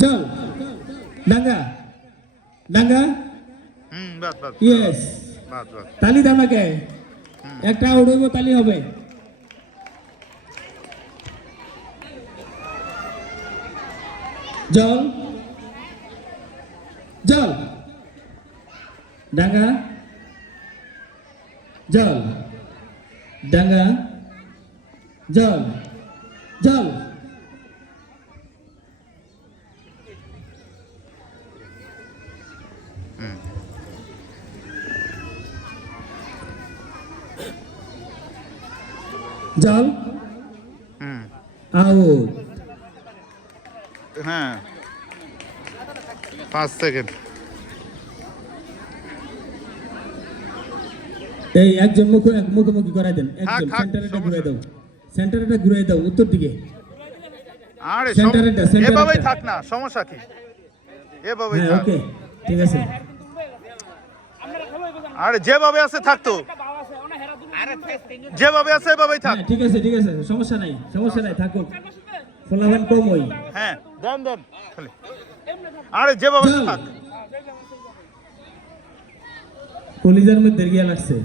জল ডাঙ্গা ডাঙ্গা বাস বাস ইয়েস বাস বাস তালি দাও নাকি একটা আউট হইব তালি হবে জল জল ডাঙ্গা জল ডাঙ্গা জল জল জল আউট হ্যাঁ 5 সেকেন্ড এই একজন মুখোমুখি করাই দেন একজন সেন্টারেটা ঘুরে দাও সেন্টারেটা ঘুরে দাও উত্তর দিকে আরে সেন্টারেটা এভাবেই থাক না সমস্যা কি এভাবেই হ্যাঁ থাক ওকে ঠিক আছে আরে যেভাবে আছে থাকতো যেভাবে আছে এভাবেই থাক ঠিক আছে সমস্যা নাই থাকুক ফলাফল কম হই হ্যাঁ দেন দেন খালি আরে যেভাবে থাক কলিজার মধ্যে গিয়া লাগছে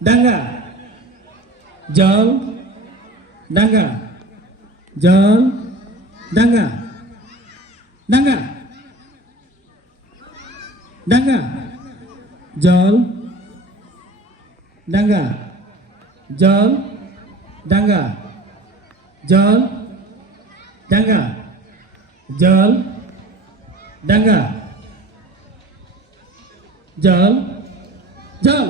ডাঙ্গা জল ডাঙ্গা জল ডাঙ্গা ডাঙ্গা ডাঙ্গা জল ডাঙ্গা জল ডাঙ্গা জল ডাঙ্গা জল ডাঙ্গা জল জল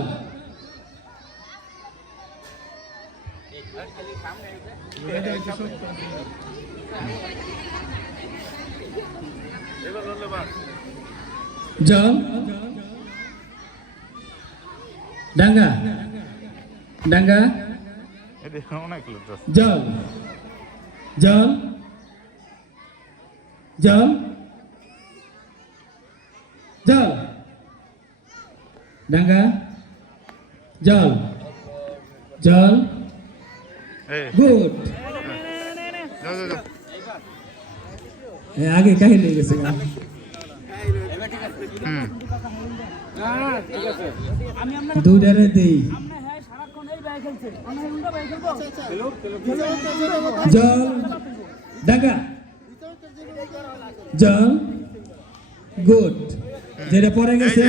জল ডাঙ্গা ডাঙ্গা জল জল জল জল ডাঙ্গা জল জল গুড আগে কাহিনী লেগে গেছে দুটারে দেই জল ডাঙ্গা জল গুড যেটা পরে গেছে